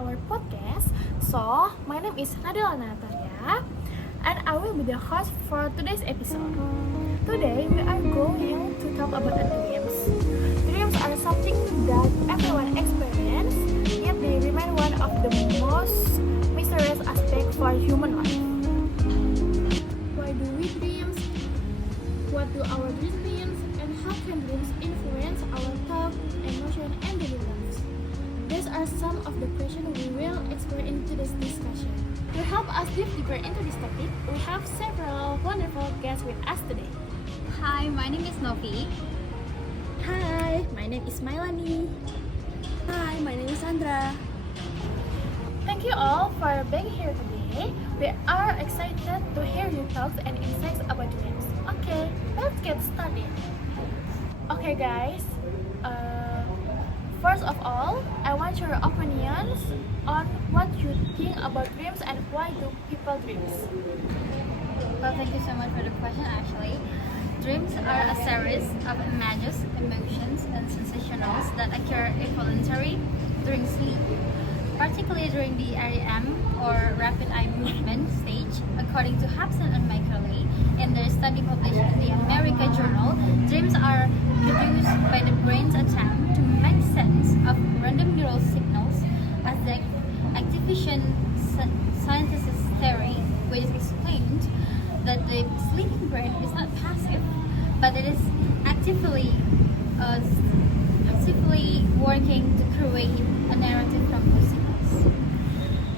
our podcast. So, my name is Nadila Natalia, and I will be the host for today's episode. Today, we are going to talk about dreams. Dreams are something that everyone experiences, yet they remain one of the most mysterious aspects for human life. Why do we dream? What do our dreams mean? And how can dreams influence our thought, emotion, and daily lives? These are some of the questions we will explore in today's discussion. To help us dive deeper into this topic, we have several wonderful guests with us today. Hi, my name is Novi. Hi, my name is Mailani. Hi, my name is Sandra. Thank you all for being here today. We are excited to hear your thoughts and insights about dreams. Okay, let's get started. Okay guys, first of all, I want your opinions on what you think about dreams and why do people dreams. Well, thank you so much for the question actually. Dreams are a series of images, emotions, and sensations that occur involuntarily during sleep, particularly during the REM or rapid eye movement stage. According to Hobson and Michaeli in their study published in the America Journal, dreams are produced by the brain's attempt to make sense of random neural signals as the activation scientists theory, which explained that the sleeping brain is not passive, but it is actively working to create a narrative from those signals.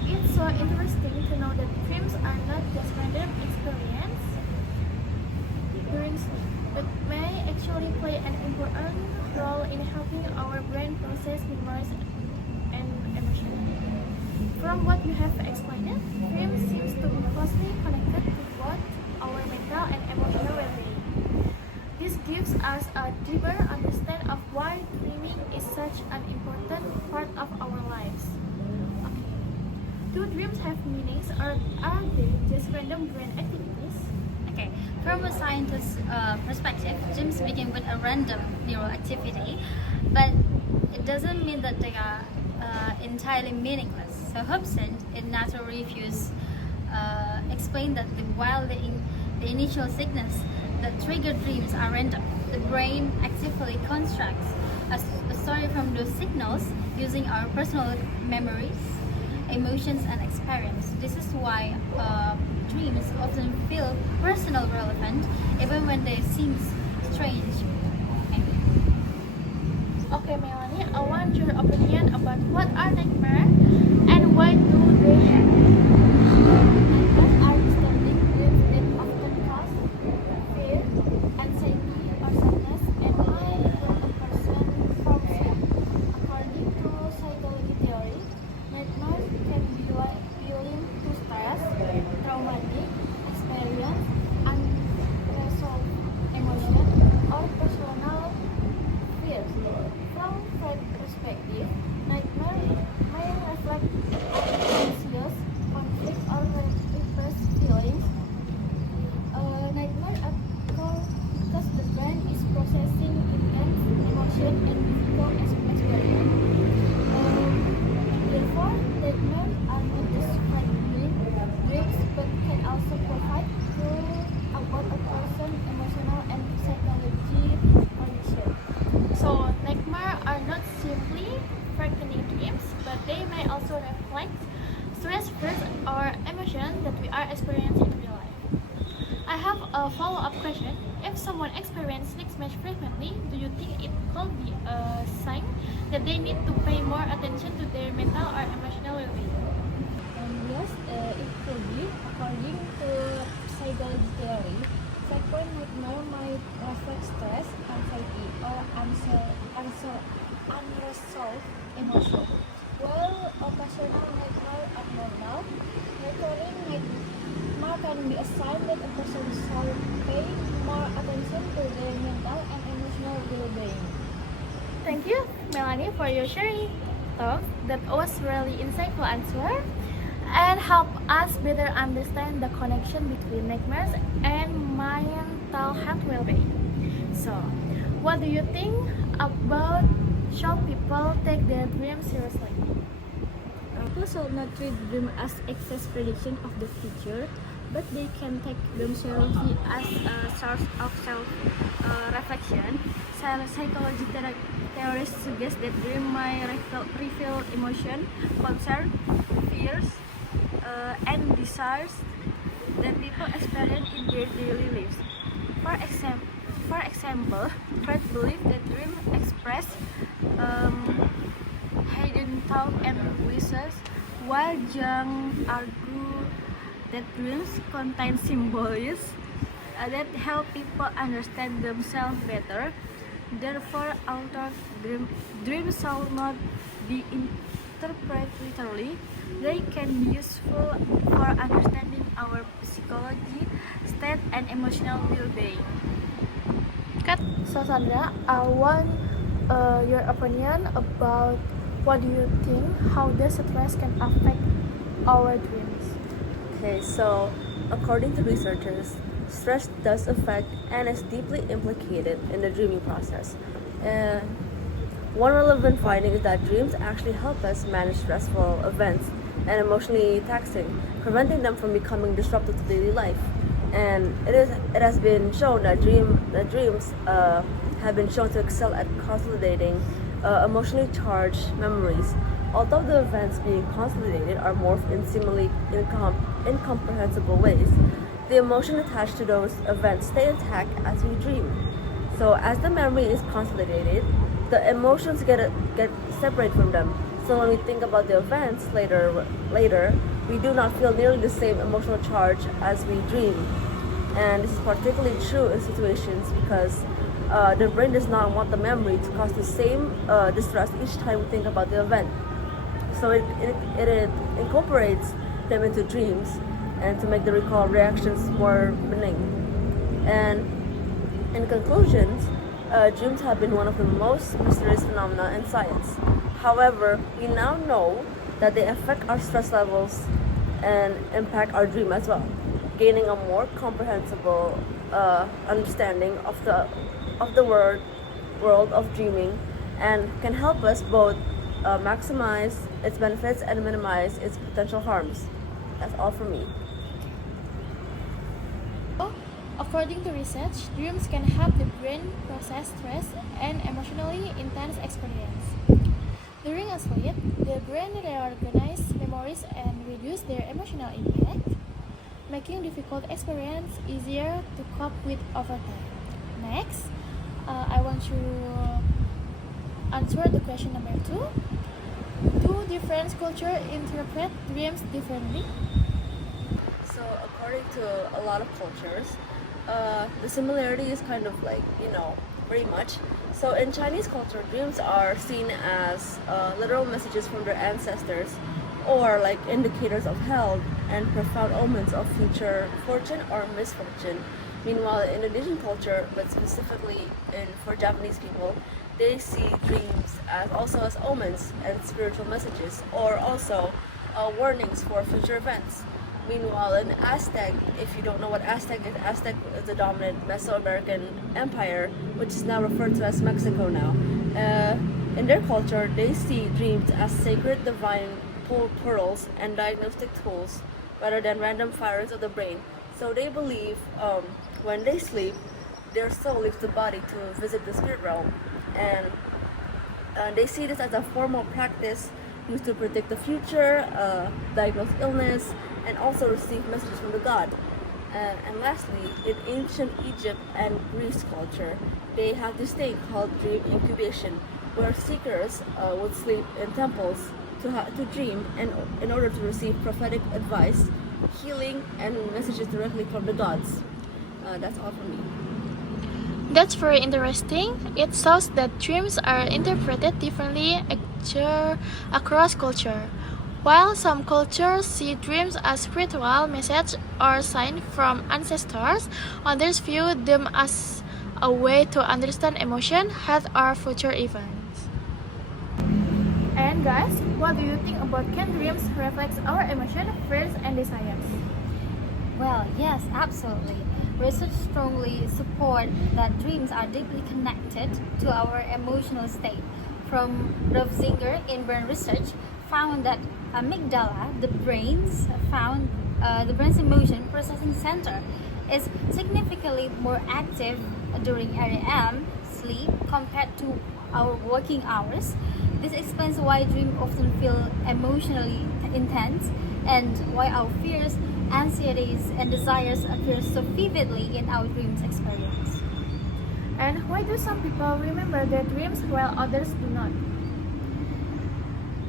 It's so interesting to know that dreams are not just random experience during sleep, but may actually play an important role in helping our brain process memories and emotions. From what you have explained, dreams seems to be closely connected to both our mental and emotional well-being. This gives us a deeper understanding of why dreaming is such an important part of our lives. Okay. Do dreams have meanings or are they just random brain activities? Okay, from a scientist's perspective, dreams begin with a random neural activity, but it doesn't mean that they are entirely meaningless. So Hobson, in Natural Reviews, explained that while the initial signals that trigger dreams are random, the brain actively constructs a story from those signals using our personal memories, emotions, and experience. This is why dreams often feel personal relevant even when they seem strange. Okay, Melanie, I want your opinion about what are nightmares and why do they happen? Nightmares are disturbing dreams that often cause fear, anxiety, or sadness, and might prevent a person from sleep. According to psychology theory, nightmares can be linked to stress, traumatic experience, unresolved emotion, or personal fears. From that perspective, nightmares may reflect anxious, conflict, or repressed feelings. Nightmares occur because the brain is processing intense emotion and difficult experience. Therefore, nightmares are not just frightening dreams, but can also provide clues about a person's emotional and psychological condition. So, nightmares are not simply frightening dreams, but they may also reflect stress, fears, or emotions that we are experiencing in real life. I have a follow-up question. If someone experiences nightmares frequently, do you think it could be a sign that they need to pay more attention to their mental or emotional well-being? Yes, it could be. According to psychology theory, frequent nightmare might reflect stress, anxiety, or unresolved emotion. While occasional nightmares are normal, recurring nightmare can be a sign that a person should pay more attention to their mental and emotional well-being. Thank you, Melanie, for your sharing thoughts. That was really insightful answer and help us better understand the connection between nightmares and mental health well-being. So, what do you think about should people take their dreams seriously? To People should not treat dreams as excess prediction of the future, but they can take them seriously as a source of self-reflection. Psychology theorists suggest that dreams may reveal emotion, concern, fears, and desires that people experience in their daily lives. For example, Freud believed that dreams express hidden thoughts and wishes, while Jung argued that dreams contain symbols that help people understand themselves better. Therefore, authors dreams should not be interpreted literally. They can be useful for understanding our psychology, state, and emotional well-being. So Sandra, I want your opinion about what do you think, how does stress can affect our dreams? Okay, so according to researchers, stress does affect and is deeply implicated in the dreaming process. And one relevant finding is that dreams actually help us manage stressful events and emotionally taxing, preventing them from becoming disruptive to daily life. And it has been shown that dreams have been shown to excel at consolidating emotionally charged memories. Although the events being consolidated are morphed in seemingly incomprehensible ways, the emotion attached to those events stay intact as we dream. So as the memory is consolidated, the emotions get separated from them. So when we think about the events later, we do not feel nearly the same emotional charge as we dream. And this is particularly true in situations because the brain does not want the memory to cause the same distress each time we think about the event. So it incorporates them into dreams and to make the recall reactions more benign. And in conclusions, dreams have been one of the most mysterious phenomena in science. However, we now know that they affect our stress levels and impact our dream as well, gaining a more comprehensible understanding of the world of dreaming, and can help us both maximize its benefits and minimize its potential harms. That's all for me. According to research, dreams can help the brain process stress and emotionally intense experience. During a sleep, the brain reorganizes memories and reduces their emotional impact, making difficult experience easier to cope with over time. Next, I want to answer the question number 2. Do different cultures interpret dreams differently? So according to a lot of cultures, the similarity is kind of like, very much. So in Chinese culture, dreams are seen as literal messages from their ancestors, or like indicators of health and profound omens of future fortune or misfortune. Meanwhile, in Indonesian culture, but specifically for Japanese people, they see dreams as also as omens and spiritual messages, or also warnings for future events. Meanwhile, in Aztec, if you don't know what Aztec is the dominant Mesoamerican empire, which is now referred to as Mexico now. In their culture, they see dreams as sacred divine portals and diagnostic tools rather than random firings of the brain. So they believe when they sleep, their soul leaves the body to visit the spirit realm. And they see this as a formal practice used to predict the future, diagnose illness, and also receive messages from the god. And lastly, in ancient Egypt and Greece culture, they have this thing called dream incubation, where seekers would sleep in temples to dream and in order to receive prophetic advice, healing, and messages directly from the gods. That's all from me. That's very interesting. It shows that dreams are interpreted differently across culture. While some cultures see dreams as spiritual message or sign from ancestors, others view them as a way to understand emotion, health, or future events. And guys, what do you think about can dreams reflect our emotion, fears, and desires? Well, yes, absolutely. Research strongly support that dreams are deeply connected to our emotional state. From Ralph Singer in brain research found that amygdala, the brain's emotion processing center, is significantly more active during REM sleep compared to our working hours. This explains why dreams often feel emotionally intense and why our fears, anxieties, and desires appear so vividly in our dreams experience. And why do some people remember their dreams while others do not?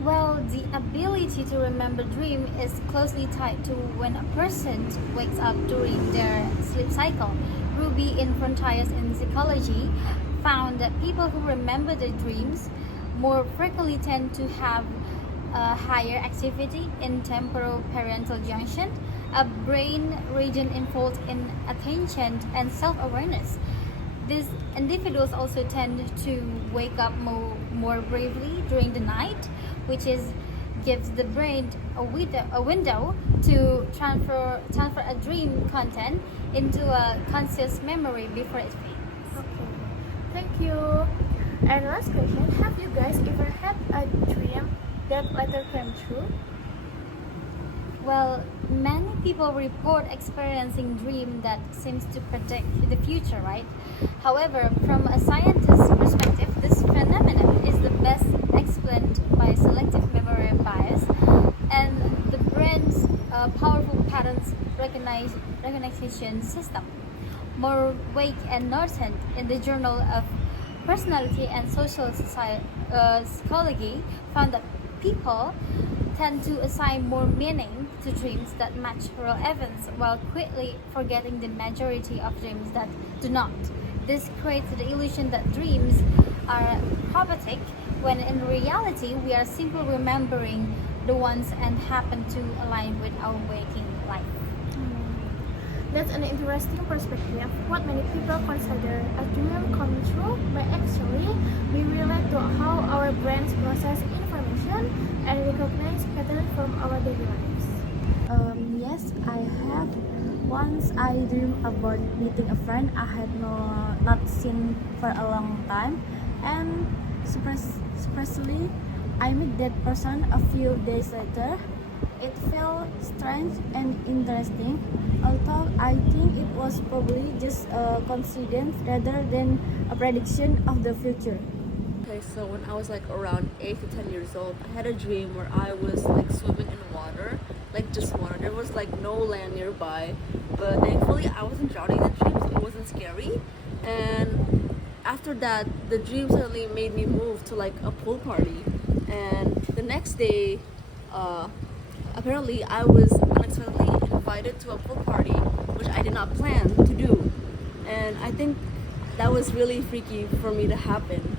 Well, the ability to remember dream is closely tied to when a person wakes up during their sleep cycle. Ruby in Frontiers in Psychology found that people who remember their dreams more frequently tend to have a higher activity in temporal-parietal junction, a brain region involved in attention and self-awareness. These individuals also tend to wake up more bravely during the night, which gives the brain a window to transfer a dream content into a conscious memory before it fades. Okay, thank you. And last question, have you guys ever had a dream that later came true? Well, many people report experiencing dream that seems to predict the future, right? However, from a scientist's perspective, this phenomenon is the best explained by selective memory bias and the brain's powerful patterns recognition system. Wake and Norton in the Journal of Personality and Social Psychology found that people tend to assign more meaning to dreams that match real events while quickly forgetting the majority of dreams that do not. This creates the illusion that dreams are prophetic when in reality we are simply remembering the ones and happen to align with our waking life. That's an interesting perspective. What many people consider a dream coming true, but actually we relate to how our brains process information and recognize patterns from our daily lives. Yes, I have. Once I dreamed about meeting a friend I had not seen for a long time, and surprisingly, I met that person a few days later. It felt strange and interesting, although I think it was probably just a coincidence rather than a prediction of the future. Okay, so when I was like around 8 to 10 years old, I had a dream where I was like swimming in water, like just water. There was like no land nearby, but thankfully I wasn't drowning in the dream, so it wasn't scary. And after that, the dream suddenly made me move to like a pool party. And the next day, apparently I was unexpectedly invited to a pool party, which I did not plan to do. And I think that was really freaky for me to happen.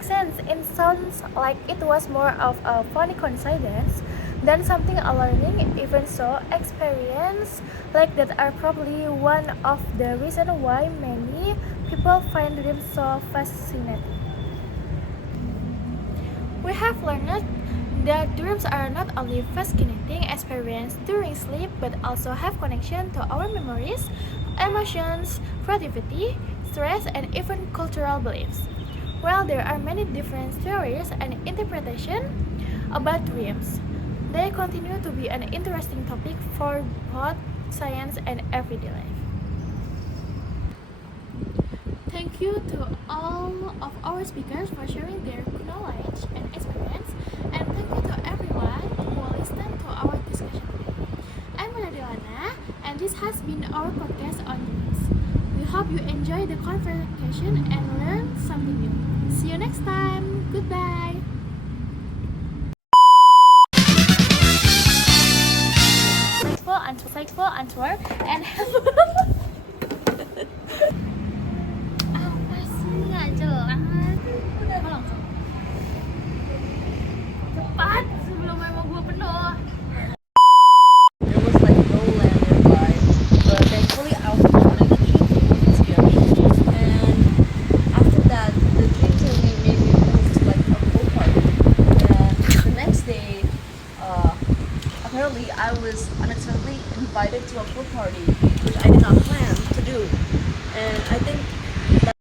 Since it sounds like it was more of a funny coincidence than something alarming, even so, experiences like that are probably one of the reasons why many people find dreams so fascinating. We have learned that dreams are not only fascinating experience during sleep but also have connection to our memories, emotions, creativity, stress, and even cultural beliefs. While there are many different theories and interpretations about dreams, they continue to be an interesting topic for both science and everyday life. Thank you to all of our speakers for sharing their knowledge and experience, and thank you to everyone who listened to our discussion today. I'm Radilana, and this has been our podcast on dreams. We hope you enjoy the conversation and learn something new. See you next time. Goodbye. Insightful answer and Apa sih nggak jelas? Udah langsung. cepat sebelum memang gua penuh. There was like no land nearby, but thankfully I was drowning in the dream, so it wasn't scary. And after that, the dream suddenly made me move to like a pool party. And the next day, apparently I was unexpectedly invited to a pool party, which I did not plan to do.